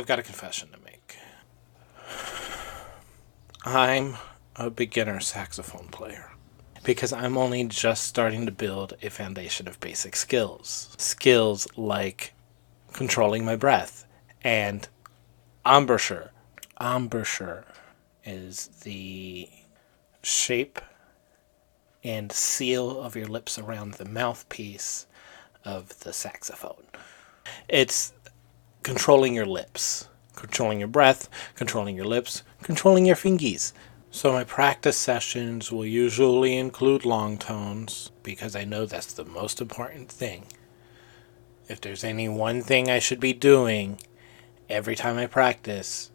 I've got a confession to make. I'm a beginner saxophone player because I'm only just starting to build a foundation of basic skills. Skills like controlling my breath and embouchure. Embouchure is the shape and seal of your lips around the mouthpiece of the saxophone. It's controlling your lips, controlling your breath, controlling your lips, controlling your fingies. So my practice sessions will usually include long tones because I know that's the most important thing. If there's any one thing I should be doing every time I practice,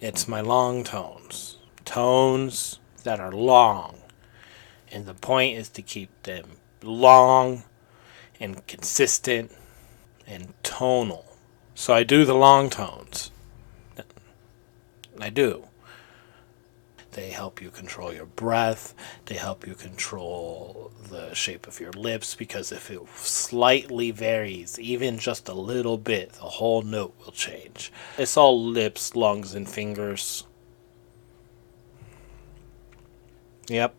it's my long tones. Tones that are long. And the point is to keep them long and consistent and tonal. So I do the long tones. I do. They help you control your breath. They help you control the shape of your lips because if it slightly varies, even just a little bit, the whole note will change. It's all lips, lungs, and fingers. Yep.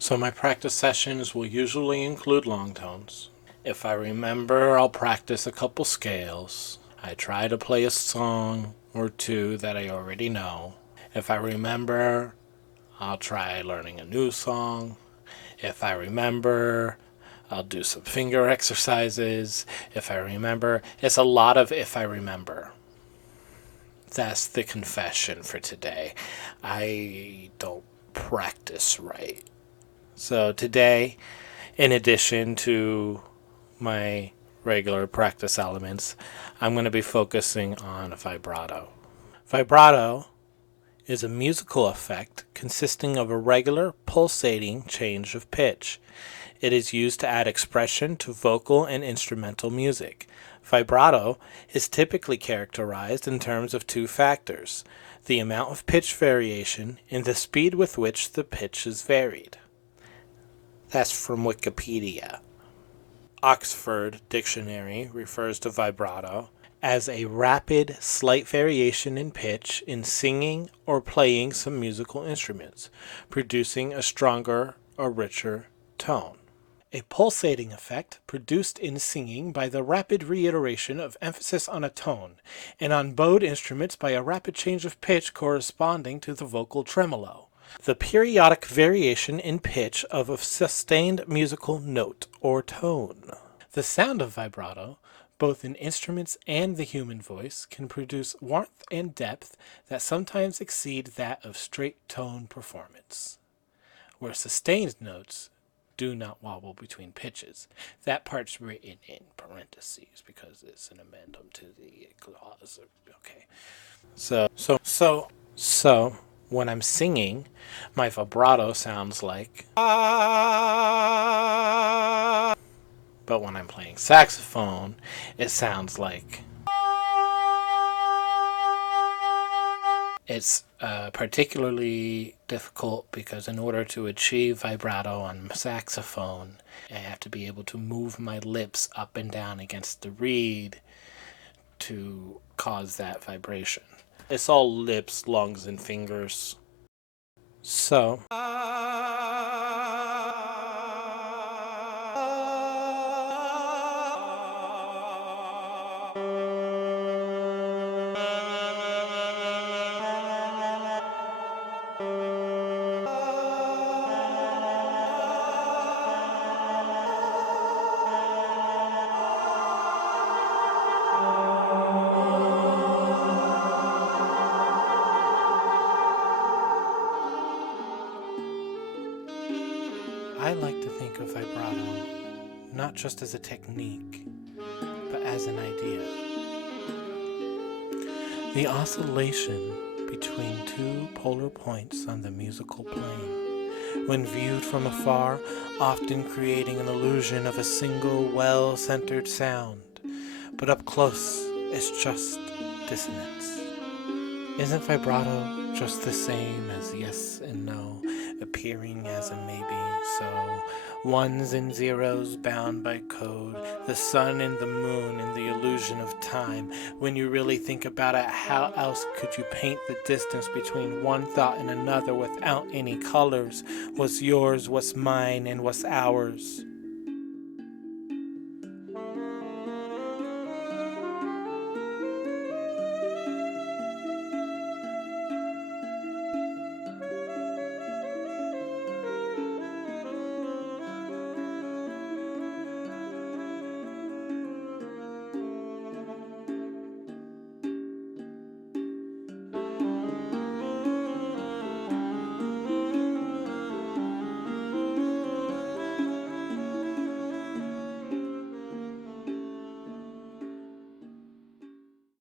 So my practice sessions will usually include long tones. If I remember, I'll practice a couple scales. I try to play a song or two that I already know. If I remember, I'll try learning a new song. If I remember, I'll do some finger exercises. If I remember, it's a lot of if I remember. That's the confession for today. I don't practice right. So today, in addition to my regular practice elements, I'm going to be focusing on vibrato. Vibrato is a musical effect consisting of a regular pulsating change of pitch. It is used to add expression to vocal and instrumental music. Vibrato is typically characterized in terms of two factors: the amount of pitch variation and the speed with which the pitch is varied. That's from Wikipedia. Oxford Dictionary refers to vibrato as a rapid, slight variation in pitch in singing or playing some musical instruments, producing a stronger or richer tone. A pulsating effect produced in singing by the rapid reiteration of emphasis on a tone, and on bowed instruments by a rapid change of pitch corresponding to the vocal tremolo. The periodic variation in pitch of a sustained musical note or tone. The sound of vibrato, both in instruments and the human voice, can produce warmth and depth that sometimes exceed that of straight tone performance. Where sustained notes do not wobble between pitches. That part's written in parentheses because it's an amendment to the clause. Okay. So, when I'm singing, my vibrato sounds like ah. But when I'm playing saxophone, it sounds like. It's particularly difficult because in order to achieve vibrato on saxophone, I have to be able to move my lips up and down against the reed to cause that vibration. It's all lips, lungs, and fingers. So. I like to think of vibrato not just as a technique, but as an idea. The oscillation between two polar points on the musical plane, when viewed from afar, often creating an illusion of a single well-centered sound, but up close it's just dissonance. Isn't vibrato just the same as yes and no, appearing as a maybe. So, ones and zeros bound by code, the sun and the moon and the illusion of time. When you really think about it, how else could you paint the distance between one thought and another without any colors? What's yours, what's mine, and what's ours?